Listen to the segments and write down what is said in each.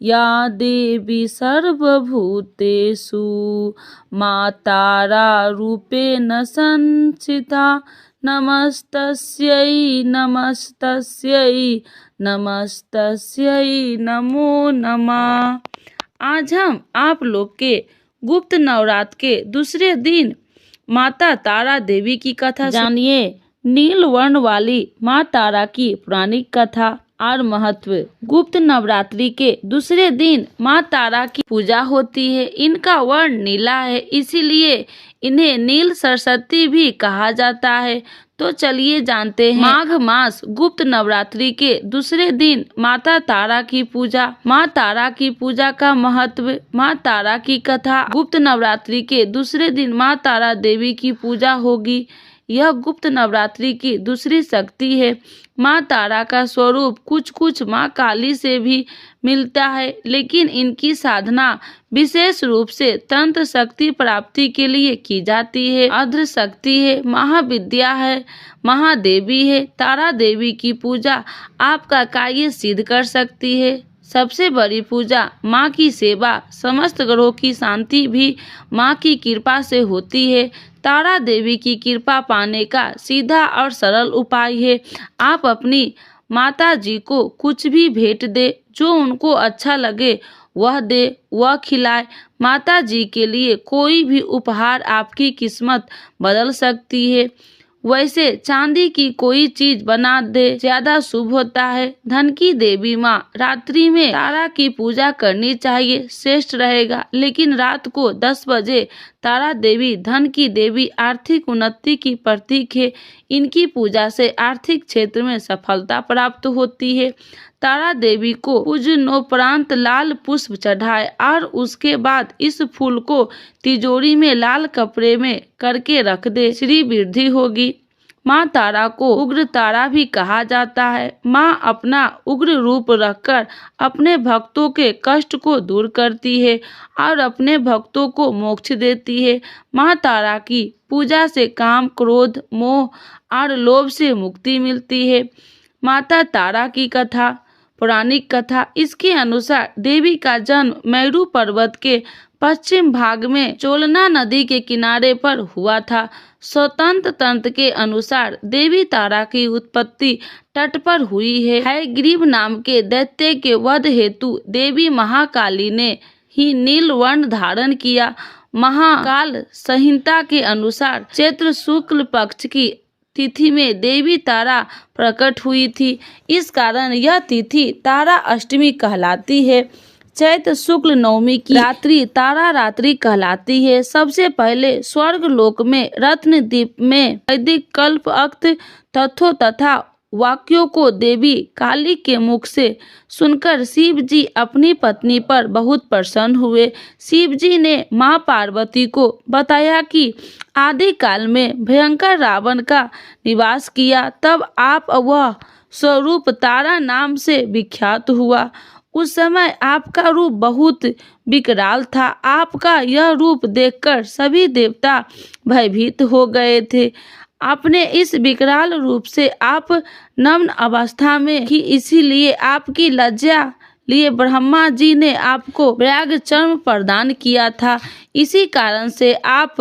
या देवी सर्वभूतेषु मातारा रूपेण संस्थिता नमस्तस्यै नमस्तस्यै नमस्तस्यै नमो नमः। आज हम आप लोग के गुप्त नवरात्र के दूसरे दिन माता तारा देवी की कथा जानिए। नील वर्ण वाली माँ तारा की पौराणिक कथा और महत्व। गुप्त नवरात्रि के दूसरे दिन माँ तारा की पूजा होती है। इनका वर्ण नीला है, इसीलिए इन्हें नील सरस्वती भी कहा जाता है। तो चलिए जानते हैं माघ मास गुप्त नवरात्रि के दूसरे दिन माता तारा की पूजा। माँ तारा की पूजा का महत्व, माँ तारा की कथा। गुप्त नवरात्रि के दूसरे दिन माँ तारा देवी की पूजा होगी। यह गुप्त नवरात्रि की दूसरी शक्ति है। माँ तारा का स्वरूप कुछ माँ काली से भी मिलता है, लेकिन इनकी साधना विशेष रूप से तंत्र शक्ति प्राप्ति के लिए की जाती है। अद्र शक्ति है, महाविद्या है, महादेवी है। तारा देवी की पूजा आपका कार्य सिद्ध कर सकती है। सबसे बड़ी पूजा माँ की सेवा, समस्त ग्रहों की शांति भी माँ की कृपा से होती है। तारा देवी की कृपा पाने का सीधा और सरल उपाय है, आप अपनी माता जी को कुछ भी भेंट दे, जो उनको अच्छा लगे वह दे, वह खिलाए। माता जी के लिए कोई भी उपहार आपकी किस्मत बदल सकती है। वैसे चांदी की कोई चीज बना दे ज्यादा शुभ होता है। धन की देवी माँ रात्रि में तारा की पूजा करनी चाहिए, श्रेष्ठ रहेगा। लेकिन रात को 10 बजे तारा देवी धन की देवी, आर्थिक उन्नति की प्रतीक है। इनकी पूजा से आर्थिक क्षेत्र में सफलता प्राप्त होती है। तारा देवी को पूजनोपरांत लाल पुष्प चढ़ाए और उसके बाद इस फूल को तिजोरी में लाल कपड़े में करके रख दे, श्री वृद्धि होगी। माँ तारा को उग्र तारा भी कहा जाता है। माँ अपना उग्र रूप रखकर अपने भक्तों के कष्ट को दूर करती है और अपने भक्तों को मोक्ष देती है। माँ तारा की पूजा से काम, क्रोध, मोह और लोभ से मुक्ति मिलती है। माता तारा की कथा, पौराणिक कथा। इसके अनुसार देवी का जन्म मेरू पर्वत के पश्चिम भाग में चोलना नदी के किनारे पर हुआ था। स्वतंत्र तंत्र के अनुसार देवी तारा की उत्पत्ति तट पर हुई है। हयग्रीव नाम के दैत्य के वध हेतु देवी महाकाली ने ही नील वर्ण धारण किया। महाकाल संहिता के अनुसार चैत्र शुक्ल पक्ष की तिथि में देवी तारा प्रकट हुई थी। इस कारण यह तिथि तारा अष्टमी कहलाती है। चैत्र शुक्ल नवमी की रात्रि तारा रात्रि कहलाती है। सबसे पहले स्वर्ग लोक में रत्न द्वीप में वैदिक कल्प अक्त तथ्यों तथा वाक्यों को देवी काली के मुख से सुनकर शिव जी अपनी पत्नी पर बहुत प्रसन्न हुए। शिव जी ने माँ पार्वती को बताया कि आदि काल में भयंकर रावण का निवास किया, तब आप वह स्वरूप तारा नाम से विख्यात हुआ। उस समय आपका रूप बहुत विकराल था। आपका यह रूप देखकर सभी देवता भयभीत हो गए थे। अपने इस विकराल रूप से आप नग्न अवस्था में ही, इसीलिए आपकी लज्जा लिए ब्रह्मा जी ने आपको व्याघ्र चर्म प्रदान किया था। इसी कारण से आप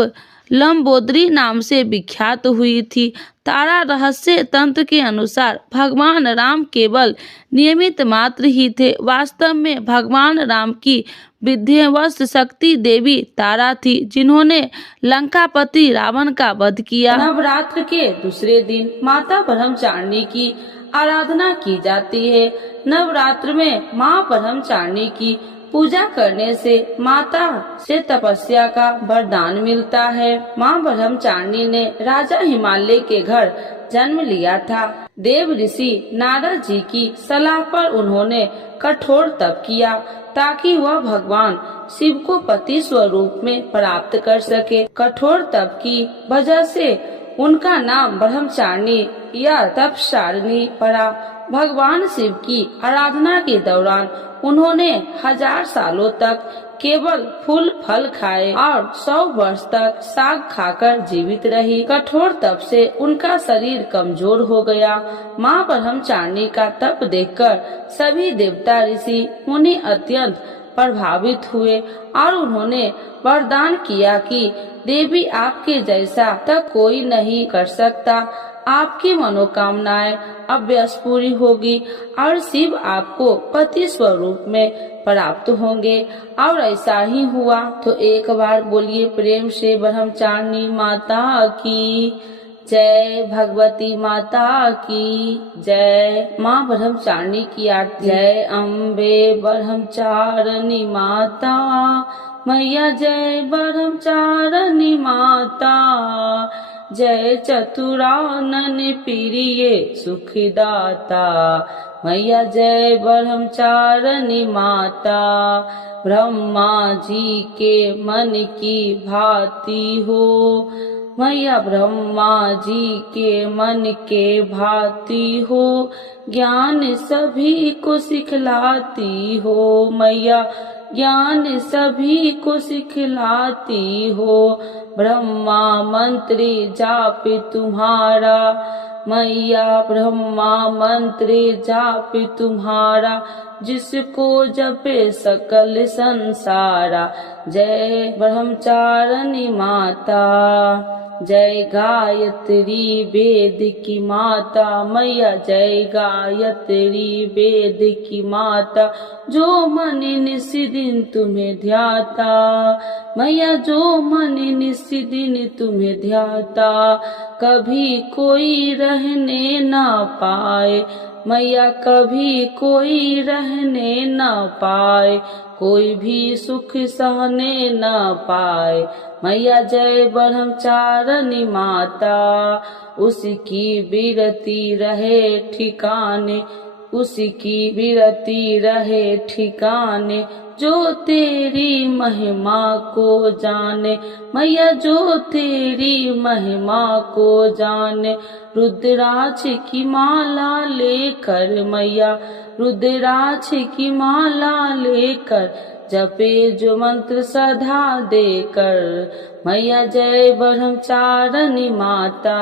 लंबोदरी नाम से विख्यात हुई थी। तारा रहस्य तंत्र के अनुसार भगवान राम केवल नियमित मात्र ही थे। वास्तव में भगवान राम की विध्यवस्त शक्ति देवी तारा थी, जिन्होंने लंकापति रावण का वध किया। नवरात्र के दूसरे दिन माता ब्रह्मचारिणी की आराधना की जाती है। नवरात्र में माँ ब्रह्मचारिणी की पूजा करने से माता से तपस्या का वरदान मिलता है। माँ ब्रह्मचारिणी ने राजा हिमालय के घर जन्म लिया था। देव ऋषि नारद जी की सलाह पर उन्होंने कठोर तप किया ताकि वह भगवान शिव को पति स्वरूप में प्राप्त कर सके। कठोर तप की वजह से उनका नाम ब्रह्मचारिणी या तपसारिणी पड़ा। भगवान शिव की आराधना के दौरान उन्होंने 1000 सालों तक केवल फूल फल खाए और 100 वर्ष तक साग खाकर जीवित रही। कठोर तप से उनका शरीर कमजोर हो गया। माँ ब्रह्मचारिणी का तप देखकर सभी देवता ऋषि मुनि अत्यंत प्रभावित हुए और उन्होंने वरदान किया कि देवी आपके जैसा तक कोई नहीं कर सकता। आपकी मनोकामनाएं अवश्य पूरी होगी और शिव आपको पति स्वरूप में प्राप्त होंगे। और ऐसा ही हुआ। तो एक बार बोलिए प्रेम से ब्रह्मचारिणी माता की जय, भगवती माता की जय। माँ ब्रह्मचारिणी की आरती। जय अम्बे ब्रह्मचारिणी माता मैया, जय ब्रह्मचारिणी माता, जय चतुरानन प्रिय सुखदाता मैया, जय ब्रह्मचारिणी माता। ब्रह्मा जी के मन की भांति हो मैया, ब्रह्मा जी के मन के भांति हो, ज्ञान सभी को सिखलाती हो मैया, ज्ञान सभी को सिखलाती हो। ब्रह्मा मंत्र जाप तुम्हारा मैया, ब्रह्मा मंत्र जाप तुम्हारा, जिसको जपे सकल संसारा। जय ब्रह्मचारिणी माता, जय गायत्री वेद की माता मैया, जय गायत्री वेद की माता, जो मन निस्दिन तुम्हें ध्याता मैया, जो मन निस्दिन तुम्हें ध्याता, कभी कोई रहने ना पाए मैया, कभी कोई रहने ना पाए, कोई भी सुख सहने ना पाए मैया, जय ब्रह्मचारिणी माता। उसकी विरति रहे ठिकाने, उसकी विरति रहे ठिकाने, जो तेरी महिमा को जाने मैया, जो तेरी महिमा को जाने। रुद्राक्ष की माला लेकर मैया, रुद्राक्ष की माला लेकर, जपे जो मंत्र सदा देकर मैया, जय ब्रह्मचारिणी माता।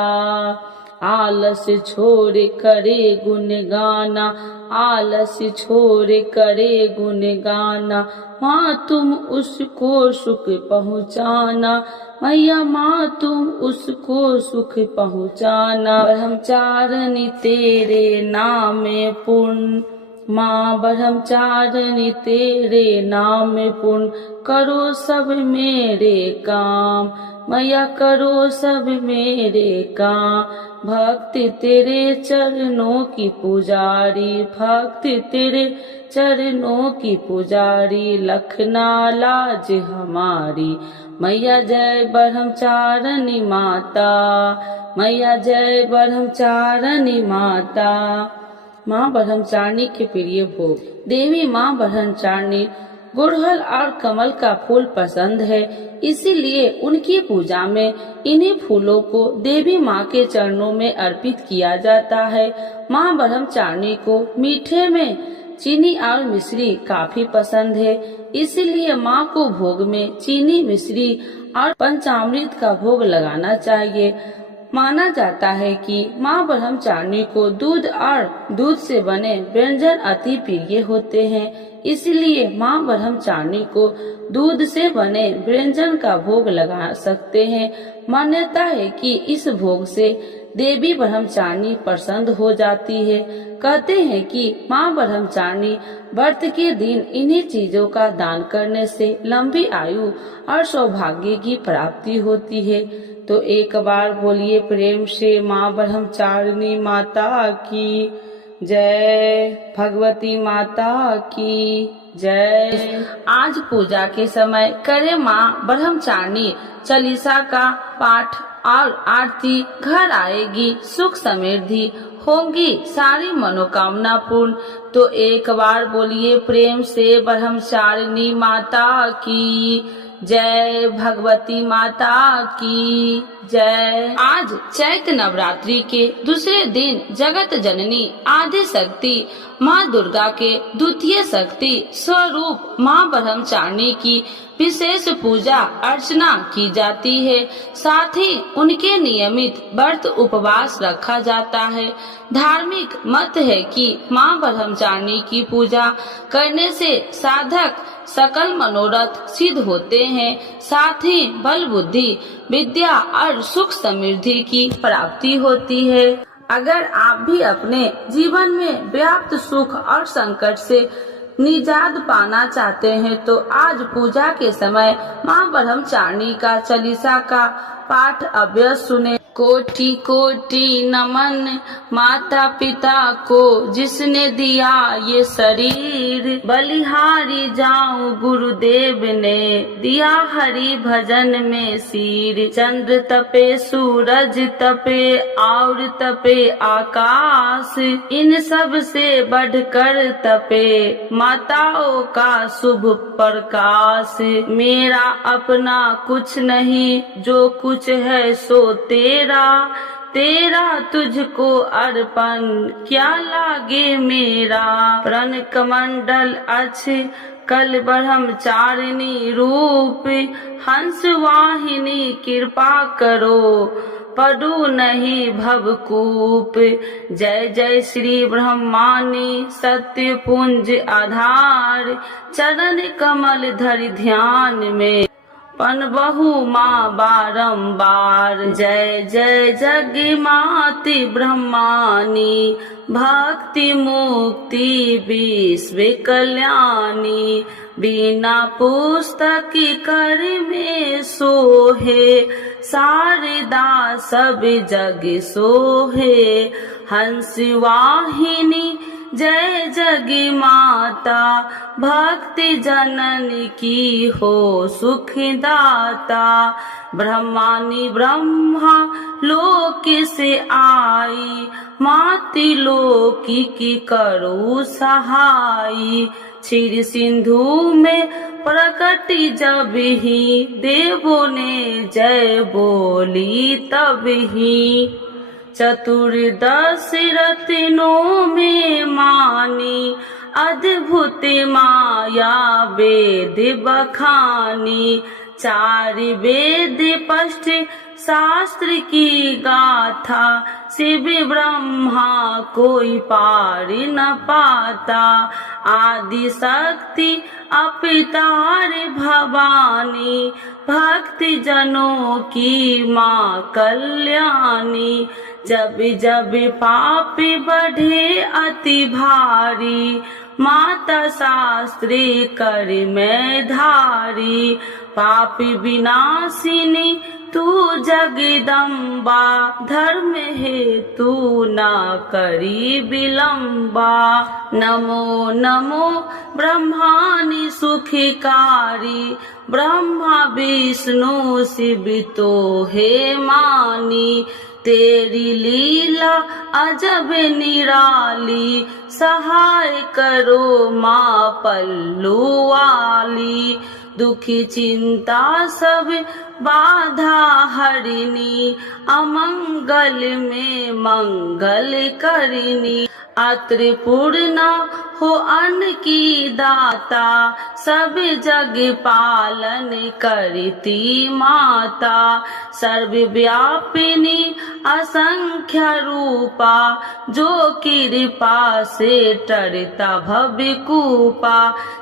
आलस छोड़ करे गुण गाना, आलस छोड़ करे गुण गाना, माँ तुम उसको सुख पहुँचाना मैया, माँ तुम उसको सुख पहुँचाना। ब्रह्मचारिणी तेरे नाम पूर्ण माँ, ब्रह्मचारिणी तेरे नाम पूर्ण, करो सब मेरे काम मैया, करो सब मेरे काम। भक्ति तेरे चरणों की पुजारी, भक्ति तेरे चरणों की पुजारी, लखना लाज हमारी मैया, जय ब्रह्मचारिणी माता मैया, जय ब्रह्मचारिणी माता। माँ ब्रह्मचारिणी के प्रिय भोग। देवी माँ ब्रह्मचारिणी गुड़हल और कमल का फूल पसंद है, इसीलिए उनकी पूजा में इन्हीं फूलों को देवी माँ के चरणों में अर्पित किया जाता है। माँ ब्रह्मचारिणी को मीठे में चीनी और मिश्री काफी पसंद है, इसलिए माँ को भोग में चीनी, मिश्री और पंचामृत का भोग लगाना चाहिए। माना जाता है कि माँ ब्रह्मचारिणी को दूध और दूध से बने व्यंजन अति प्रिय होते हैं, इसलिए माँ ब्रह्मचारिणी को दूध से बने व्यंजन का भोग लगा सकते हैं। मान्यता है कि इस भोग से देवी ब्रह्मचारिणी प्रसन्न हो जाती है। कहते हैं कि माँ ब्रह्मचारिणी व्रत के दिन इन्हीं चीजों का दान करने से लंबी आयु और सौभाग्य की प्राप्ति होती है। तो एक बार बोलिए प्रेम से माँ ब्रह्मचारिणी माता की जय, भगवती माता की जय। आज पूजा के समय करें माँ ब्रह्मचारिणी चालीसा का पाठ और आरती, घर आएगी सुख समृद्धि, होंगी सारी मनोकामना पूर्ण। तो एक बार बोलिए प्रेम से ब्रह्मचारिणी माता की जय भगवती माता की जय। आज चैत्र नवरात्रि के दूसरे दिन जगत जननी आदि शक्ति माँ दुर्गा के द्वितीय शक्ति स्वरूप माँ ब्रह्मचारिणी की विशेष पूजा अर्चना की जाती है। साथ ही उनके नियमित व्रत उपवास रखा जाता है। धार्मिक मत है कि माँ ब्रह्मचारिणी की पूजा करने से साधक सकल मनोरथ सिद्ध होते हैं। साथ ही बल बुद्धि विद्या और सुख समृद्धि की प्राप्ति होती है। अगर आप भी अपने जीवन में व्याप्त सुख और संकट से निजात पाना चाहते हैं तो आज पूजा के समय माँ ब्रह्मचारिणी का चालीसा का पाठ अवश्य सुने। कोटि कोटि नमन माता पिता को जिसने दिया ये शरीर, बलिहारी जाऊं गुरुदेव ने दिया हरि भजन में सिर। चंद्र तपे सूरज तपे और तपे आकाश, इन सब से बढ़कर तपे माताओं का शुभ प्रकाश। मेरा अपना कुछ नहीं जो कुछ है सो तेरा तुझको अर्पण क्या लागे मेरा। प्रण कमंडल अच्छ कल ब्रह्मचारिणी रूप, हंस वाहिनी कृपा करो पडू नहीं भवकूप। जय जय श्री ब्रह्मानी सत्य पुंज आधार, चरण कमल धरि ध्यान में पन बहु माँ बारंबार। जय जय जगमाति ब्रह्मानी भक्ति मुक्ति विश्व कल्याणी। बिना पुस्तक कर में सोहे, शारदा सब जग सोहे। हंस वाहिनी जय जग माता, भक्ति जनन की हो सुखदाता। ब्रह्मानी ब्रह्मा लोक से आई, माति लोकी की करो सहाई। क्षीर सिंधु में प्रकट जब ही, देवों ने जय बोली तब ही। चतुर्दश रत्नों में मानी, अद्भुत माया वेद बखानी। चार वेद स्पष्ट शास्त्र की गाथा, शिव ब्रह्मा कोई पार न पाता। आदि शक्ति अवतार भवानी, भक्त जनों की माँ कल्याणी। जब जब पाप बढ़े अति भारी, माता शास्त्री कर में धारी। पाप विनाशिनी तू जगदम्बा, धर्म है तू ना करी विलंबा। नमो नमो ब्रह्मानी सुखकारी, ब्रह्मा विष्णु शिव तो है मानी। तेरी लीला अजब निराली, सहाय करो माँ पल्लू वाली। दुखी चिंता सब बाधा हरिणी, अमंगल में मंगल करिनी। अत्र पूर्णा हो अन्न की दाता, सब जग पालन करती माता। सर्वव्यापिनी असंख्य रूपा, जो कृपा से टरता भवकूपा।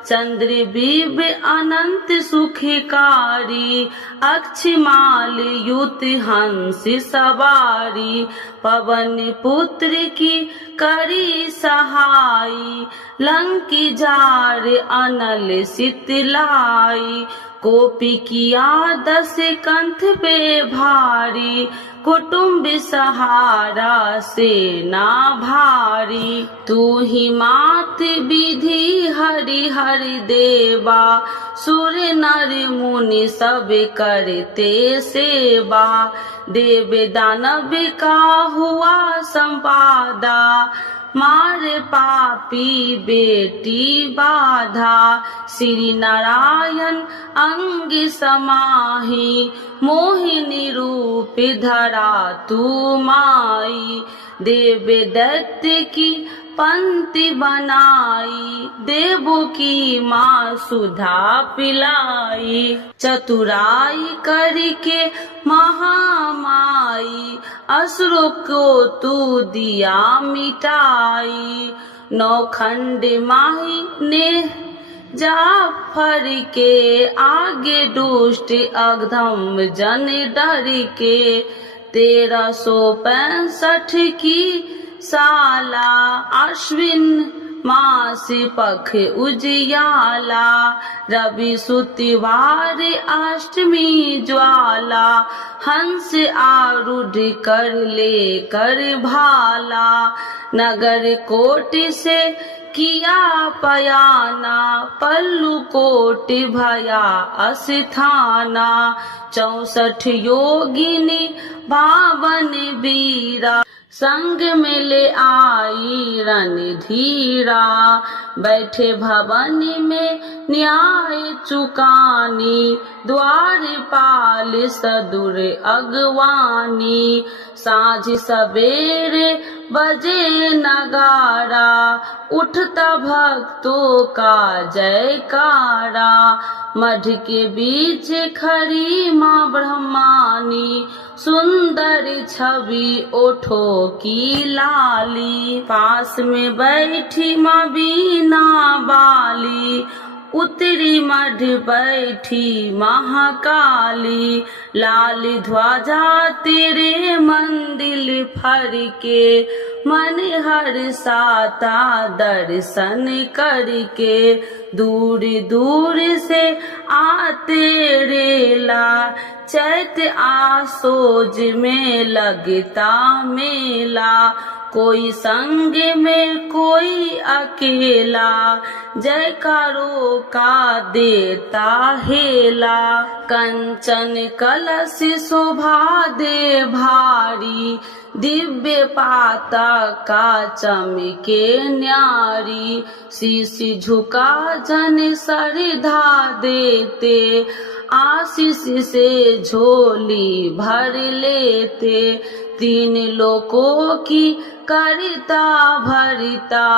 चंद्र बिंब अनंत सुखकारी, अक्षमाल युत हंस सवारी। पवन पुत्र की करी सहाई, लंकी जार अनल शीतलाई। कोपी किया 10 कंठ पे भारी, कुटुंब सहारा सेना भारी। तू ही मात विधि हरि हरि देवा, सुर नर मुनि सब करते सेवा। देव दानव का हुआ संपादा, मारे पापी बेटी बाधा। श्री नारायण अंग समाही, मोहिनी रूप धरा तू माई। देव दैत्य की पंक्ति बनाई, देवों की माँ सुधा पिलाई। चतुराई करके महामाई, असुरों को तू दिया मिटाई। नौखंड माही ने जाफर के आगे दुष्ट अधम जन डर के। 1365 की साला अश्विन मास पख उजियाला। रवि सुतिवार अष्टमी ज्वाला, हंस आरूढ़ कर ले कर भाला। नगर कोट से किया पयाना, पल्लू कोट भया अस्थाना। 64 योगिनी 52 वीरा, संग में ले आई रणधीरा। बैठे भवन में न्याय चुकानी, द्वारपाल सदुर अगवानी। साँझ सवेरे बजे नगारा, उठता भक्तों का जयकारा। मठ के बीच खड़ी माँ ब्रह्मानी, सुंदर छवि ओठों की लाली। पास में बैठी माँ बीना बाली, उत्तरी मठ बैठी महाकाली। लाल ध्वजा तेरे मंदिर फर के, मन हर साता दर्शन करके। दूर दूर से आते रेला, चैत आसोज में लगता मेला। कोई संग में कोई अकेला, जयकारों का देता हेला। कंचन कलश शोभा दे भारी, दिव्य पाता का चमके न्यारी। शीश झुका जन श्रद्धा देते, आशीष से झोली भर लेते। 3 लोकों की करता भरता,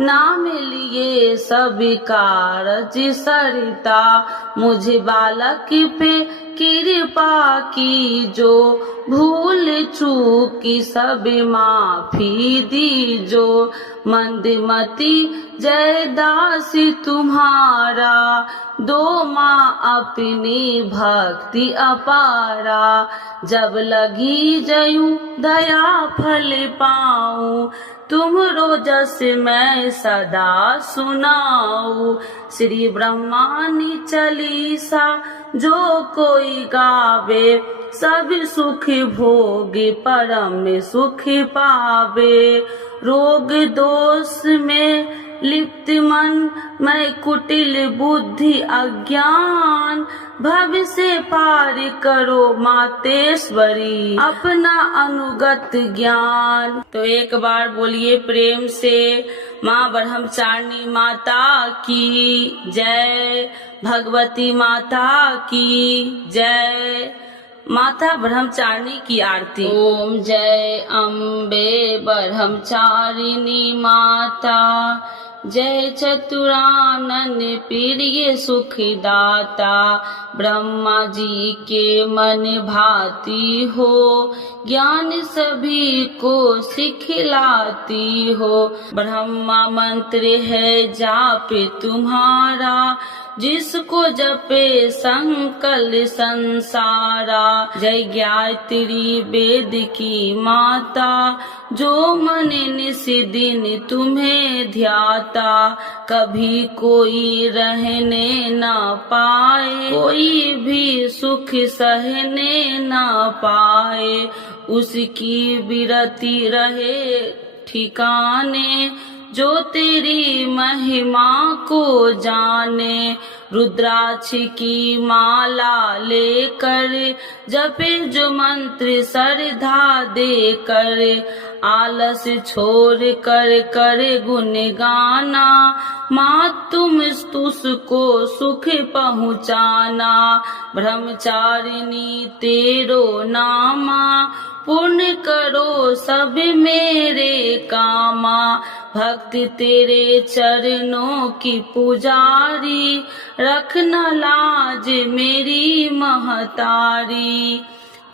नाम लिए सब कारज सरिता। मुझे बालक पे कृपा की जो, भूल चूक की सब माफी दीजो। मंदमती जय दासी तुम्हारा, दो माँ अपनी भक्ति अपारा। जब लगी जयूं दया फल पाऊं, तुमरो जस मैं सदा सुनाऊं। श्री ब्रह्मानी चालीसा जो कोई गावे, सब सुख भोगे परम सुख पावे। रोग दोष में लिप्त मन, मैं कुटिल बुद्धि अज्ञान। भव से पार करो मातेश्वरी, अपना अनुगत ज्ञान। तो एक बार बोलिए प्रेम से, माँ ब्रह्मचारिणी माता की जय, भगवती माता की जय। माता ब्रह्मचारिणी की आरती। ओम जय अम्बे ब्रह्मचारिणी माता, जय चतुरानन प्रिय सुखदाता। ब्रह्मा जी के मन भाती हो, ज्ञान सभी को सिखलाती हो। ब्रह्मा मंत्र है जाप तुम्हारा, जिसको जपे संकल संसारा। जय गायत्री वेद की माता, जो मन निस दिन तुम्हें ध्याता। कभी कोई रहने न पाए, कोई भी सुख सहने न पाए। उसकी विरति रहे ठिकाने, जो तेरी महिमा को जाने। रुद्राक्ष की माला लेकर जपे जो मंत्र श्रद्धा देकर। आलस छोड़ कर करे गुण गाना। माँ तुम तुझको सुख पहुँचाना। ब्रह्मचारिणी तेरो नामा। पूर्ण करो सब मेरे कामा। भक्ति तेरे चरणों की पुजारी। रखना लाज मेरी महतारी।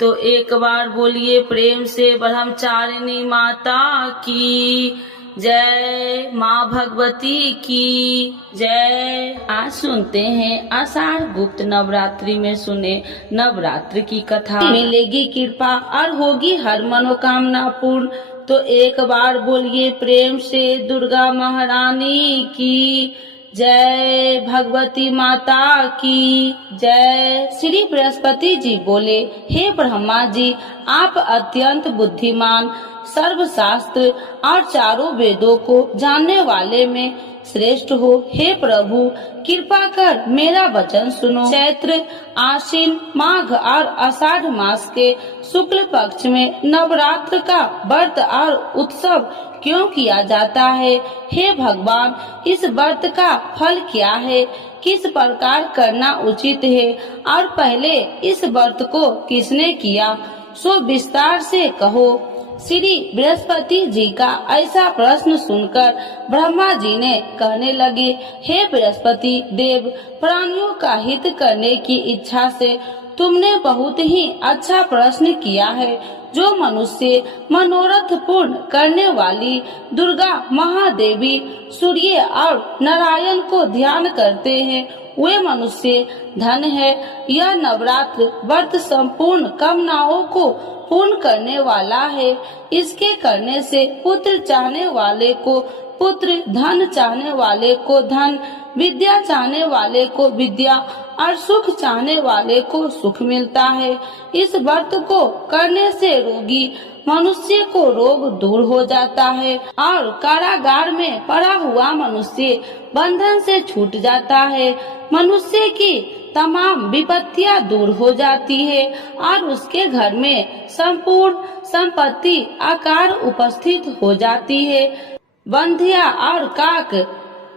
तो एक बार बोलिए प्रेम से ब्रह्मचारिणी माता की जय, माँ भगवती की जय। आज सुनते हैं आषाढ़ गुप्त नवरात्रि में सुने नवरात्रि की कथा। मिलेगी कृपा और होगी हर मनोकामना पूर्ण। तो एक बार बोलिए प्रेम से दुर्गा महारानी की जय, भगवती माता की जय। श्री बृहस्पति जी बोले, हे ब्रह्मा जी, आप अत्यंत बुद्धिमान, सर्वशास्त्र और चारों वेदों को जानने वाले में श्रेष्ठ हो। हे प्रभु, कृपा कर मेरा वचन सुनो। चैत्र, आश्विन, माघ और आषाढ़ मास के शुक्ल पक्ष में नवरात्र का व्रत और उत्सव क्यों किया जाता है? हे भगवान, इस व्रत का फल क्या है? किस प्रकार करना उचित है? और पहले इस व्रत को किसने किया, सो विस्तार से कहो। श्री बृहस्पति जी का ऐसा प्रश्न सुनकर ब्रह्मा जी ने कहने लगे, हे बृहस्पति देव, प्राणियों का हित करने की इच्छा से तुमने बहुत ही अच्छा प्रश्न किया है। जो मनुष्य मनोरथ पूर्ण करने वाली दुर्गा महादेवी, सूर्य और नारायण को ध्यान करते हैं, वे मनुष्य धन है। यह नवरात्र व्रत संपूर्ण कामनाओं को पूर्ण करने वाला है। इसके करने से पुत्र चाहने वाले को पुत्र, धन चाहने वाले को धन, विद्या चाहने वाले को विद्या और सुख चाहने वाले को सुख मिलता है। इस व्रत को करने से रोगी मनुष्य को रोग दूर हो जाता है और कारागार में पड़ा हुआ मनुष्य बंधन से छूट जाता है। मनुष्य की तमाम विपत्तियां दूर हो जाती है और उसके घर में संपूर्ण संपत्ति आकार उपस्थित हो जाती है। बंधिया और काक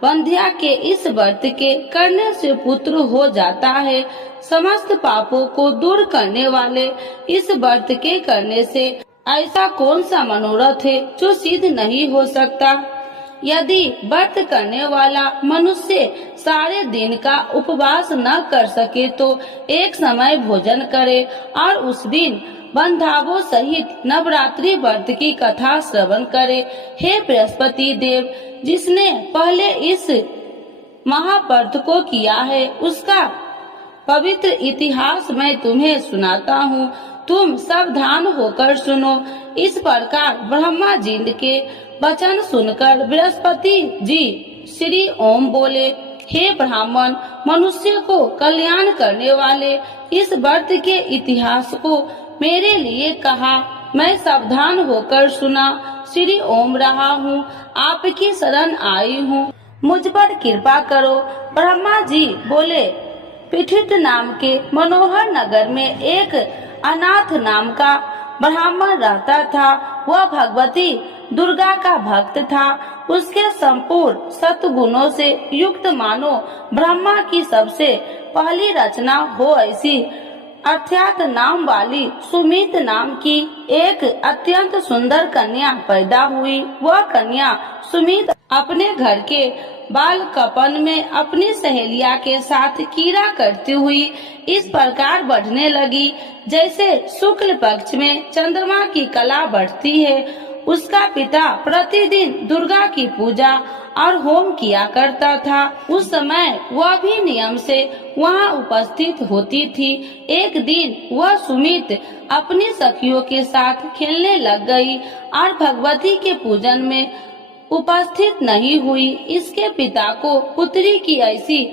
बंधिया के इस व्रत के करने से पुत्र हो जाता है। समस्त पापों को दूर करने वाले इस व्रत के करने से ऐसा कौन सा मनोरथ है जो सिद्ध नहीं हो सकता? यदि व्रत करने वाला मनुष्य सारे दिन का उपवास न कर सके तो एक समय भोजन करे और उस दिन बंधावों सहित नवरात्रि व्रत की कथा श्रवण करे। हे बृहस्पति देव, जिसने पहले इस महाव्रत को किया है, उसका पवित्र इतिहास मैं तुम्हें सुनाता हूँ। तुम सावधान होकर सुनो। इस प्रकार ब्रह्मा जी के वचन सुनकर बृहस्पति जी श्री ओम बोले, हे ब्राह्मण, मनुष्य को कल्याण करने वाले इस व्रत के इतिहास को मेरे लिए कहा। मैं सावधान होकर सुना। श्री ओम रहा हूँ, आपकी शरण आई हूँ, मुझ पर कृपा करो। ब्रह्मा जी बोले, पीठित नाम के मनोहर नगर में एक अनाथ नाम का ब्राह्मण रहता था। वह भगवती दुर्गा का भक्त था। उसके संपूर्ण सत्गुणों से युक्त मानो ब्रह्मा की सबसे पहली रचना हो ऐसी अर्थात नाम वाली सुमित नाम की एक अत्यंत सुंदर कन्या पैदा हुई। वह कन्या सुमित अपने घर के बाल कपन में अपनी सहेलिया के साथ कीड़ा करती हुई इस प्रकार बढ़ने लगी जैसे शुक्ल पक्ष में चंद्रमा की कला बढ़ती है। उसका पिता प्रतिदिन दुर्गा की पूजा और होम किया करता था। उस समय वह भी नियम से वहाँ उपस्थित होती थी। एक दिन वह सुमित अपनी सखियों के साथ खेलने लग गई और भगवती के पूजन में उपस्थित नहीं हुई। इसके पिता को पुत्री की ऐसी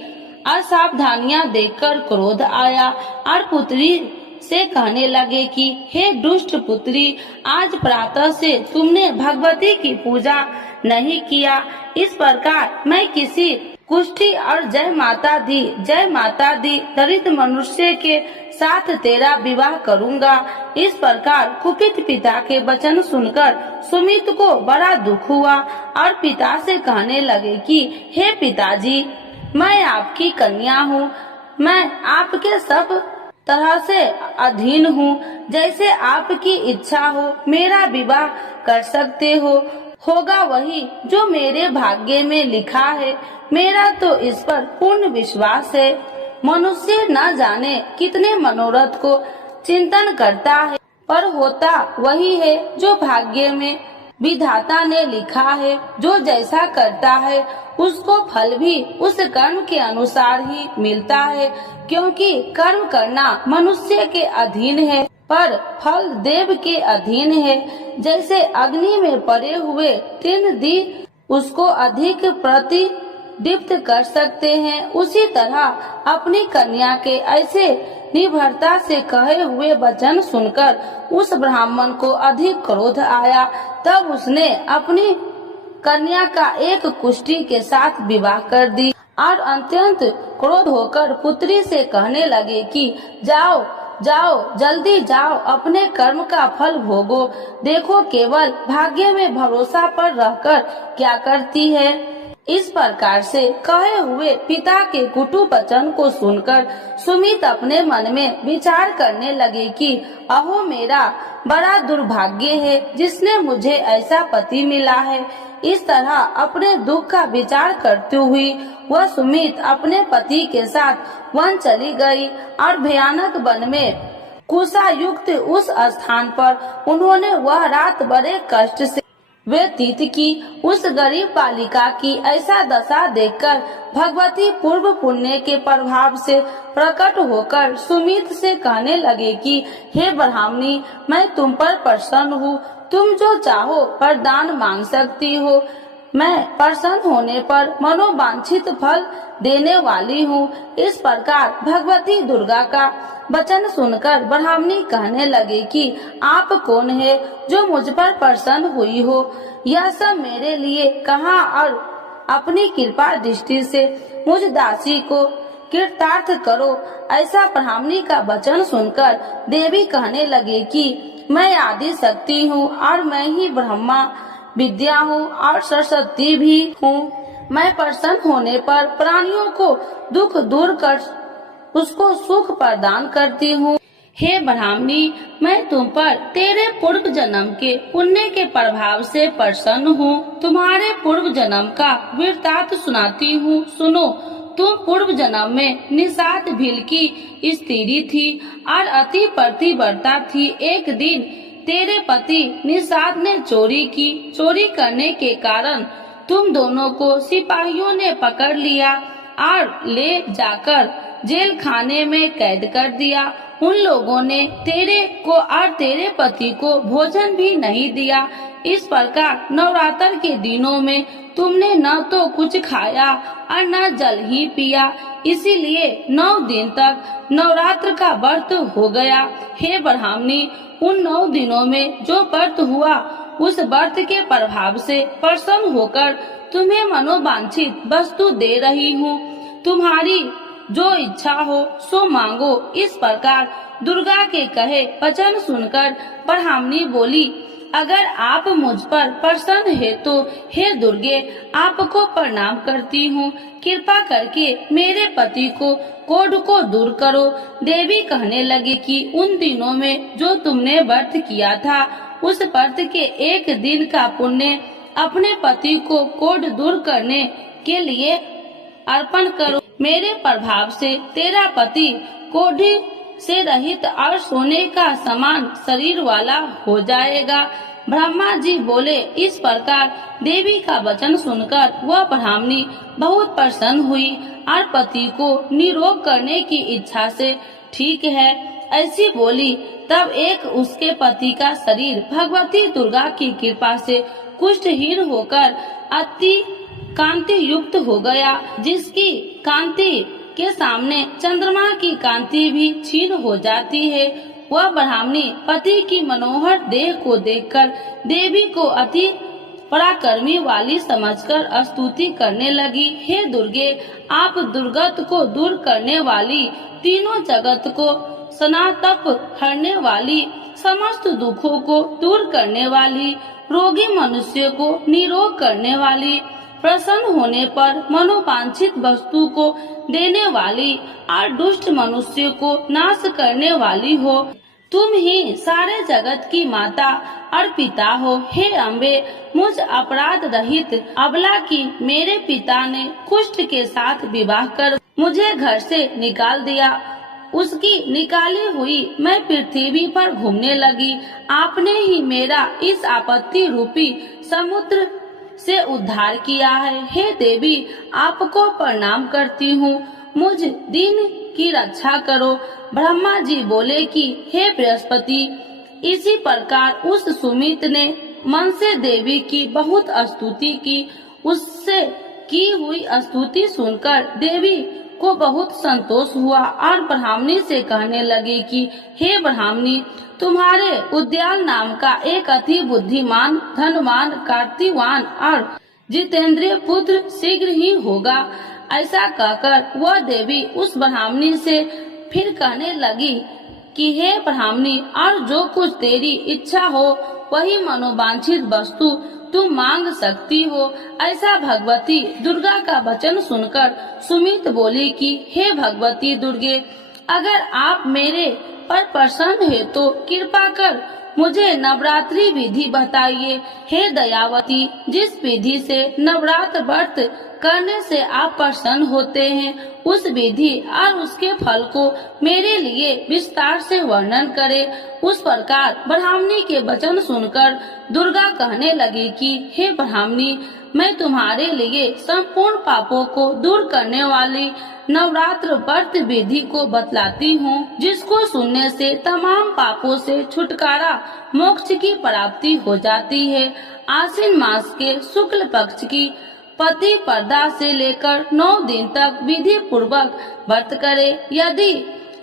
असावधानियां देखकर क्रोध आया और पुत्री से कहने लगे कि हे दुष्ट पुत्री, आज प्रातः से तुमने भगवती की पूजा नहीं किया। इस प्रकार मैं किसी कुष्ठी और जय माता दी दरिद्र मनुष्य के साथ तेरा विवाह करूंगा। इस प्रकार कुपित पिता के वचन सुनकर सुमित को बड़ा दुख हुआ और पिता से कहने लगे कि हे पिताजी, मैं आपकी कन्या हूँ, मैं आपके सब तरह से अधीन हूँ, जैसे आपकी इच्छा हो मेरा विवाह कर सकते हो। होगा वही जो मेरे भाग्य में लिखा है, मेरा तो इस पर पूर्ण विश्वास है। मनुष्य न जाने कितने मनोरथ को चिंतन करता है, पर होता वही है जो भाग्य में विधाता ने लिखा है। जो जैसा करता है उसको फल भी उस कर्म के अनुसार ही मिलता है, क्योंकि कर्म करना मनुष्य के अधीन है पर फल देव के अधीन है। जैसे अग्नि में पड़े हुए तीन दी उसको अधिक प्रतिदीप्त कर सकते हैं, उसी तरह अपनी कन्या के ऐसे निर्भरता से कहे हुए वचन सुनकर उस ब्राह्मण को अधिक क्रोध आया। तब उसने अपनी कन्या का एक कुष्ठी के साथ विवाह कर दी और अत्यंत क्रोध होकर पुत्री से कहने लगे कि जाओ जल्दी जाओ, अपने कर्म का फल भोगो। देखो केवल भाग्य में भरोसा पर रहकर क्या करती है। इस प्रकार से कहे हुए पिता के कुटु वचन को सुनकर सुमित अपने मन में विचार करने लगे कि अहो मेरा बड़ा दुर्भाग्य है जिसने मुझे ऐसा पति मिला है। इस तरह अपने दुख का विचार करते हुए वह सुमित अपने पति के साथ वन चली गई और भयानक वन में कुशा युक्त उस स्थान पर उन्होंने वह रात बड़े कष्ट से व्यतीत की। उस गरीब बालिका की ऐसा दशा देखकर भगवती पूर्व पुण्य के प्रभाव से प्रकट होकर सुमित से कहने लगे कि हे ब्राह्मणी, मैं तुम पर प्रसन्न हूँ, तुम जो चाहो वरदान मांग सकती हो। मैं प्रसन्न होने पर मनोवांछित फल देने वाली हूँ। इस प्रकार भगवती दुर्गा का वचन सुनकर ब्राह्मणी कहने लगे कि आप कौन है जो मुझ पर प्रसन्न हुई हो। यह सब मेरे लिए कहा और अपनी कृपा दृष्टि से मुझ दासी को कृतार्थ करो। ऐसा ब्राह्मणी का वचन सुनकर देवी कहने लगे कि मैं आदि शक्ति हूँ और मैं ही ब्रह्मा विद्या हूँ और सरस्वती भी हूँ। मैं प्रसन्न होने पर प्राणियों को दुख दूर कर उसको सुख प्रदान करती हूँ। हे ब्राह्मणी, मैं तुम पर तेरे पूर्व जन्म के पुण्य के प्रभाव से प्रसन्न हूँ। तुम्हारे पूर्व जन्म का वृत्तांत सुनाती हूँ, सुनो। तुम पूर्व जन्म में निषाद भील की स्त्री थी और अति पतिव्रता थी। एक दिन तेरे पति निषाद ने चोरी की। चोरी करने के कारण तुम दोनों को सिपाहियों ने पकड़ लिया और ले जाकर जेल खाने में कैद कर दिया। उन लोगों ने तेरे को और तेरे पति को भोजन भी नहीं दिया। इस प्रकार नवरात्र के दिनों में तुमने न तो कुछ खाया और न जल ही पिया, इसीलिए 9 दिन तक नवरात्र का व्रत हो गया। हे ब्राह्मणी, उन 9 दिनों में जो व्रत हुआ उस व्रत के प्रभाव से प्रसन्न होकर तुम्हें मनोवांछित वस्तु दे रही हूँ। तुम्हारी जो इच्छा हो सो मांगो। इस प्रकार दुर्गा के कहे वचन सुनकर ब्राह्मणी बोली, अगर आप मुझ पर प्रसन्न है तो हे दुर्गे, आपको प्रणाम करती हूँ। कृपा करके मेरे पति को कोढ़ को दूर करो। देवी कहने लगी कि उन दिनों में जो तुमने व्रत किया था उस व्रत के एक दिन का पुण्य अपने पति को कोढ़ दूर करने के लिए अर्पण करो। मेरे प्रभाव से तेरा पति कोढ़ी से रहित और सोने का समान शरीर वाला हो जाएगा। ब्रह्मा जी बोले। इस प्रकार देवी का वचन सुनकर वह ब्राह्मणी बहुत प्रसन्न हुई और पति को निरोग करने की इच्छा से ठीक है ऐसी बोली। तब एक उसके पति का शरीर भगवती दुर्गा की कृपा से कुष्ठहीन होकर अति कांति युक्त हो गया, जिसकी कांति के सामने चंद्रमा की कांति भी क्षीण हो जाती है। वह ब्राह्मणी पति की मनोहर देह को देखकर देवी को अति पराक्रमी वाली समझकर स्तुति करने लगी। हे दुर्गे, आप दुर्गत को दूर करने वाली, तीनों जगत को सनातप हरने वाली, समस्त दुखों को दूर करने वाली, रोगी मनुष्य को निरोग करने वाली, प्रसन्न होने पर मनोवांछित वस्तु को देने वाली और दुष्ट मनुष्य को नाश करने वाली हो। तुम ही सारे जगत की माता और पिता हो। हे अम्बे, मुझ अपराध रहित अबला की मेरे पिता ने कुष्ठ के साथ विवाह कर मुझे घर से निकाल दिया। उसकी निकाली हुई मैं पृथ्वी पर घूमने लगी। आपने ही मेरा इस आपत्ति रूपी समुद्र से उद्धार किया है। हे देवी, आपको प्रणाम करती हूँ, मुझ दिन की रक्षा करो। ब्रह्मा जी बोले कि हे बृहस्पति, इसी प्रकार उस सुमित ने मन से देवी की बहुत स्तुति की। उससे की हुई स्तुति सुनकर देवी को बहुत संतोष हुआ और ब्राह्मणी से कहने लगी कि हे ब्राह्मणी, तुम्हारे उद्याल नाम का एक अति बुद्धिमान, धनवान, कार्तिवान और जितेंद्रिय पुत्र शीघ्र ही होगा। ऐसा कहकर वह देवी उस ब्राह्मणी से फिर कहने लगी कि हे ब्राह्मणी, और जो कुछ तेरी इच्छा हो वही मनोवांछित वस्तु तुम मांग सकती हो। ऐसा भगवती दुर्गा का वचन सुनकर सुमित बोली कि हे भगवती दुर्गे, अगर आप मेरे पर प्रसन्न है तो कृपा कर मुझे नवरात्रि विधि बताइए। हे दयावती, जिस विधि से नवरात्र व्रत करने से आप प्रसन्न होते हैं, उस विधि और उसके फल को मेरे लिए विस्तार से वर्णन करें। उस प्रकार ब्राह्मणी के वचन सुनकर दुर्गा कहने लगी कि हे ब्राह्मणी, मैं तुम्हारे लिए संपूर्ण पापों को दूर करने वाली नवरात्र व्रत विधि को बतलाती हूँ, जिसको सुनने से तमाम पापों से छुटकारा, मोक्ष की प्राप्ति हो जाती है। आश्विन मास के शुक्ल पक्ष की प्रतिपदा से लेकर 9 दिन तक विधि पूर्वक व्रत करे। यदि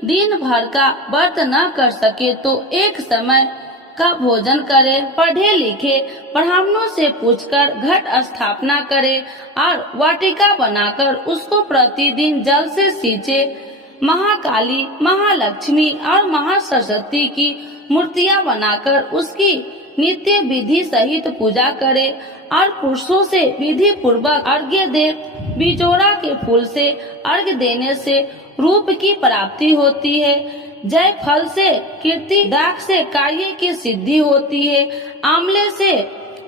दिन भर का व्रत न कर सके तो एक समय का भोजन करे। पढ़े लिखे ब्राह्मणों से पूछकर घट स्थापना करे और वाटिका बनाकर उसको प्रतिदिन जल से सींचे। महाकाली, महालक्ष्मी और महासरस्वती की मूर्तियां बनाकर उसकी नित्य विधि सहित पूजा करे और पुरुषों से विधि पूर्वक अर्घ्य दे। बिचौरा के फूल से अर्घ्य देने से रूप की प्राप्ति होती है। जय फल से कीर्ति, दाख से कार्य की सिद्धि होती है। आंवले से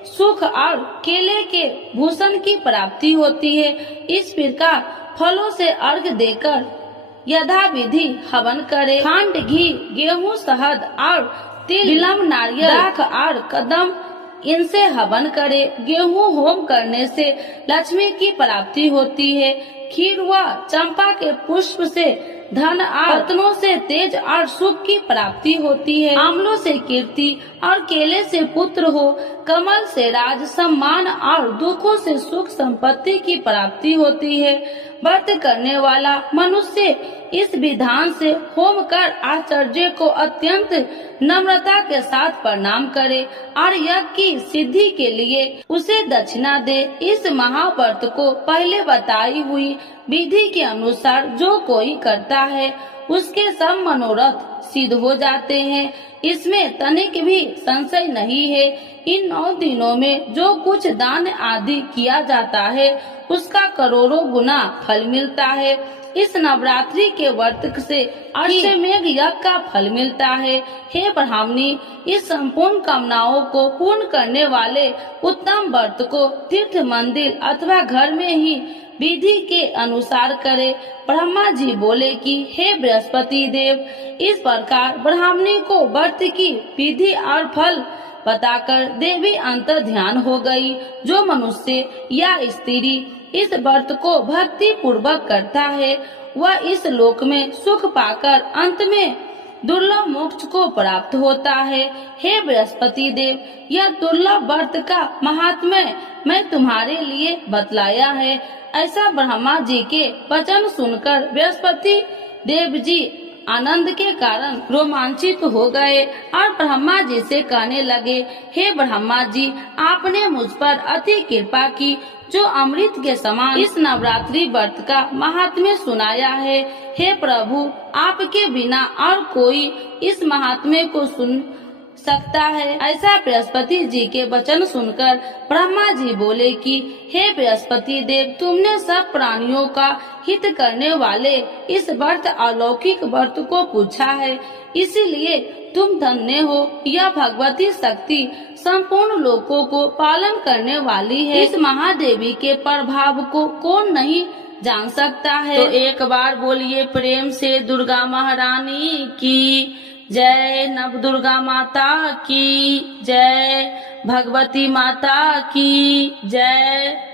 सुख और केले के भूषण की प्राप्ति होती है। इस प्रकार फलों से अर्घ्य देकर यथा विधि हवन करे। खंड, घी, गेहूं, शहद और तिल, बिल्व, नारियल, दाख और कदम, इनसे हवन करे। गेहूं होम करने से लक्ष्मी की प्राप्ति होती है। खीर व चंपा के पुष्प से धन और रत्नों से तेज और सुख की प्राप्ति होती है। आंवलों से कीर्ति और केले से पुत्र हो। कमल से राज, सम्मान और दुखों से सुख संपत्ति की प्राप्ति होती है। व्रत करने वाला मनुष्य इस विधान से होम कर आचार्य को अत्यंत नम्रता के साथ प्रणाम करे और यज्ञ की सिद्धि के लिए उसे दक्षिणा दे। इस महाव्रत को पहले बताई हुई विधि के अनुसार जो कोई करता है उसके सब मनोरथ सिद्ध हो जाते हैं। इसमें तनिक भी संशय नहीं है। इन 9 दिनों में जो कुछ दान आदि किया जाता है उसका करोड़ों गुना फल मिलता है। इस नवरात्रि के व्रत से अश्वमेध यज्ञ का फल मिलता है। हे ब्राह्मणी, इस संपूर्ण कामनाओं को पूर्ण करने वाले उत्तम व्रत को तीर्थ, मंदिर अथवा घर में ही विधि के अनुसार करे। ब्रह्मा जी बोले कि हे बृहस्पति देव, इस प्रकार ब्राह्मणी को व्रत की विधि और फल बताकर देवी अंतर ध्यान हो गई। जो मनुष्य या स्त्री इस व्रत को भक्ति पूर्वक करता है वह इस लोक में सुख पाकर अंत में दुर्लभ मोक्ष को प्राप्त होता है। हे बृहस्पति देव, यह दुर्लभ व्रत का महात्म्य मैं तुम्हारे लिए बतलाया है। ऐसा ब्रह्मा जी के वचन सुनकर बृहस्पति देव जी आनंद के कारण रोमांचित हो गए और ब्रह्मा जी से कहने लगे, हे ब्रह्मा जी, आपने मुझ पर अति कृपा की जो अमृत के समान इस नवरात्रि व्रत का महात्म्य सुनाया है। हे प्रभु, आपके बिना और कोई इस महात्म्य को सुन सकता है। ऐसा बृहस्पति जी के वचन सुनकर ब्रह्मा जी बोले कि हे बृहस्पति देव, तुमने सब प्राणियों का हित करने वाले इस व्रत अलौकिक व्रत को पूछा है, इसीलिए तुम धन्य हो। यह भगवती शक्ति संपूर्ण लोकों को पालन करने वाली है। इस महादेवी के प्रभाव को कौन नहीं जान सकता है। तो एक बार बोलिए प्रेम से दुर्गा महारानी की जय, नव दुर्गा माता की जय, भगवती माता की जय।